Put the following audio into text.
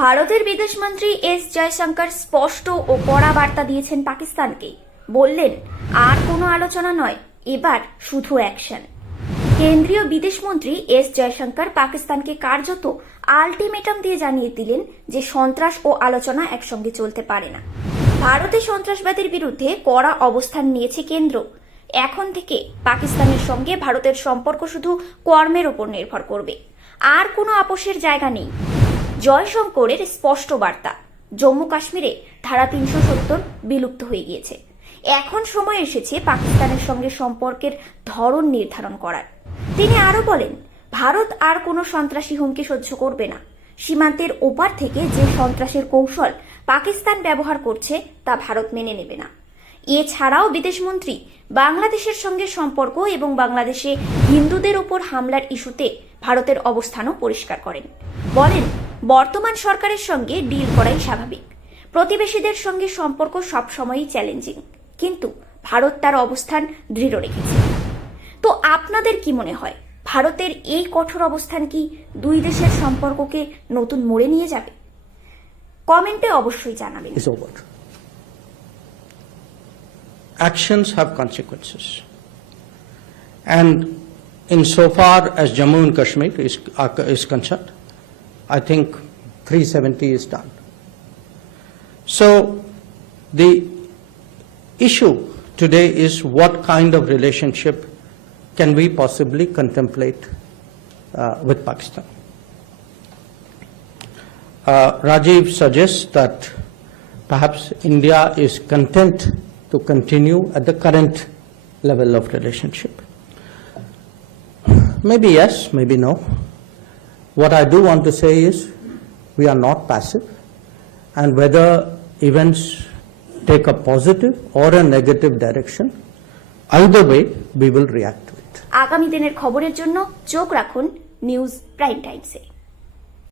ভারতের বিদেশমন্ত্রী এস জয়শঙ্কর স্পষ্ট ও কড়া বার্তা দিয়েছেন পাকিস্তানকে। বললেন, আর কোনো আলোচনা নয়, এবার শুধু অ্যাকশন। কেন্দ্রীয় বিদেশমন্ত্রী এস জয়শঙ্কর পাকিস্তানকে কার্যত আলটিমেটাম দিয়ে জানিয়ে দিলেন যে সন্ত্রাস ও আলোচনা একসঙ্গে চলতে পারে না। ভারতে সন্ত্রাসবাদের বিরুদ্ধে কড়া অবস্থান নিয়েছে কেন্দ্র। এখন থেকে পাকিস্তানের সঙ্গে ভারতের সম্পর্ক শুধু কর্মের ওপর নির্ভর করবে, আর কোনো আপোষের জায়গা নেই। জয়শঙ্করের স্পষ্ট বার্তা, জম্মু কাশ্মীরে ধারা ৩৭০ বিলুপ্ত হয়ে গিয়েছে। এখন সময় এসেছে পাকিস্তানের সঙ্গে সম্পর্কের ধরন নির্ধারণ করার। তিনি আরো বলেন, ভারত আর কোনো সন্ত্রাসী হুমকি সহ্য করবে না। সীমান্তের ওপার থেকে যে সন্ত্রাসের কৌশল পাকিস্তান ব্যবহার করছে তা ভারত মেনে নেবে না। এছাড়াও বিদেশমন্ত্রী বাংলাদেশের সঙ্গে সম্পর্ক এবং বাংলাদেশে হিন্দুদের উপর হামলার ইস্যুতে ভারতের অবস্থানও পরিষ্কার করেন। বলেন, বর্তমান সরকারের সঙ্গে ডিল করাই স্বাভাবিক। প্রতিবেশীদের সঙ্গে সম্পর্ক সবসময়ই চ্যালেঞ্জিং, কিন্তু ভারত তার অবস্থান দৃঢ় রেখেছে। তো আপনাদের কি মনে হয়, ভারতের এই কঠোর অবস্থান কি দুই দেশের সম্পর্ককে নতুন মোড়ে নিয়ে যাবে? কমেন্টে অবশ্যই জানাবেন। Actions have consequences, and insofar as Jammu and Kashmir is concerned, I think 370 is done. So the issue today is what kind of relationship can we possibly contemplate with Pakistan. Rajiv suggests that perhaps India is content to continue at the current level of relationship. Maybe yes, maybe no. What I do want to say is we are not passive, and whether events take a positive or a negative direction, either way we will react to it. আগামী দিনের খবরের জন্য চোখ রাখুন news prime টাইমসে।